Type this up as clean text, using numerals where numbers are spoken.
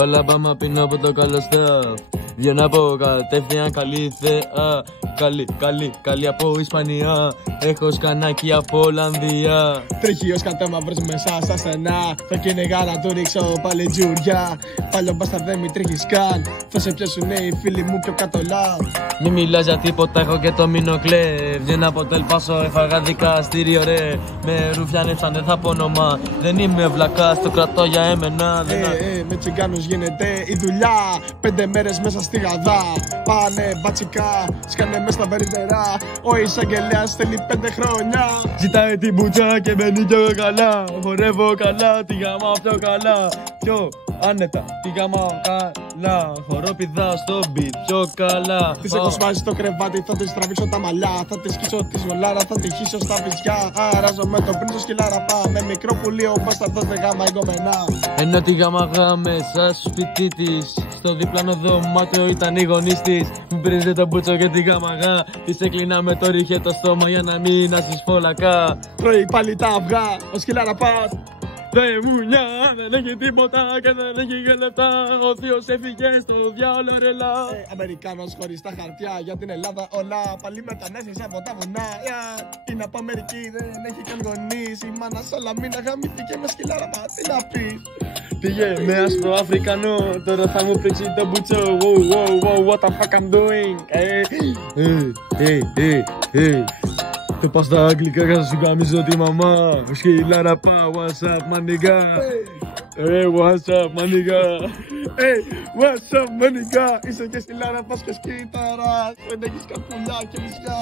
Όλα πάμε πίνω από το καλό stuff. Βγαίνω από κατεύθυναν καλή θέα. Καλή από Ισπανία. Έχω σκανάκι από Ολλανδία. Τρέχει ο σκατόμαυρος μέσα στα στενά. Θα κυνηγά να του ρίξω πάλι τζουριά. Πάλιο μπάστα δεν μη τρέχεις καν. Θα σε πιάσουνε οι φίλοι μου πιο κατολά. Μη μιλάς για τίποτα, έχω και το μινοκλέ. Βγαίνω από Τελπάσο, έφαγα δικαστήριο ρε. Με ρουφιάνεψαν, δεν θα πω όνομα. Δεν είμαι βλακάς, το κρατώ για εμένα. Με τσιγκάνους γίνεται η δουλειά. 5 μέρες μέσα στη Γαδά. Πάνε μπατσικά, σκάνε μες στα περίπτερα. Ο εισαγγελέας θέλει 5 χρόνια. Ζητάει την πουτσα και μπαίνει πιο καλά. Χορεύω καλά, τη γάμα πιο καλά. Πιο άνετα, τη γάμα καλά. Χορόπηδα στο beat πιο καλά. Της έχω σπάσει το κρεβάτι, θα της τραβήξω τα μαλλιά. Θα της σκίσω τη ζολάρα, θα τη χύσω στα βυζιά. Αράζω με το πρίντσο σκυλάρα πά. Με μικρό πουλί ο μπάσταρδος δεν γάμα εγκομενά. Ενώ τη γάμα μέσα στο σπίτι της. Στο διπλάνο δωμάτιο ήταν οι γονείς της. Μου πρίζε το μπούτσο και τη γάμαγα. Της έκλεινα με το ρίχε το στόμα για να μην ασυσφόλακα. Τρώει πάλι τα αυγά, ο σκυλάρα πας. Δεν μουνιά, δεν έχει τίποτα και δεν έχει και λεφτά. Ο θείος έφυγε στο διάολο ρελά. Αμερικάνος χωρίς τα χαρτιά για την Ελλάδα όλα. Πάλι μετανάστες από τα βουνά. Είναι από Αμερική, δεν έχει καν γονείς. Η μάνα Σαλαμίνα γαμήθηκε με σκυλάρα πά. Τι να πεις. Πήγε με άσπρο Αφρικανό, τώρα θα μου πρίξει το μπουτσό. Wow, what the fuck I'm doing. Το πας στα αγγλικά και θα σου γαμίζω τη μαμά. Σκυλάρα πά, what's up my nigga. What's up my nigga. What's up my nigga. Είσαι και σκυλάρα πας και σκύταρας. Δεν έχεις καν πουλιά και νησιά.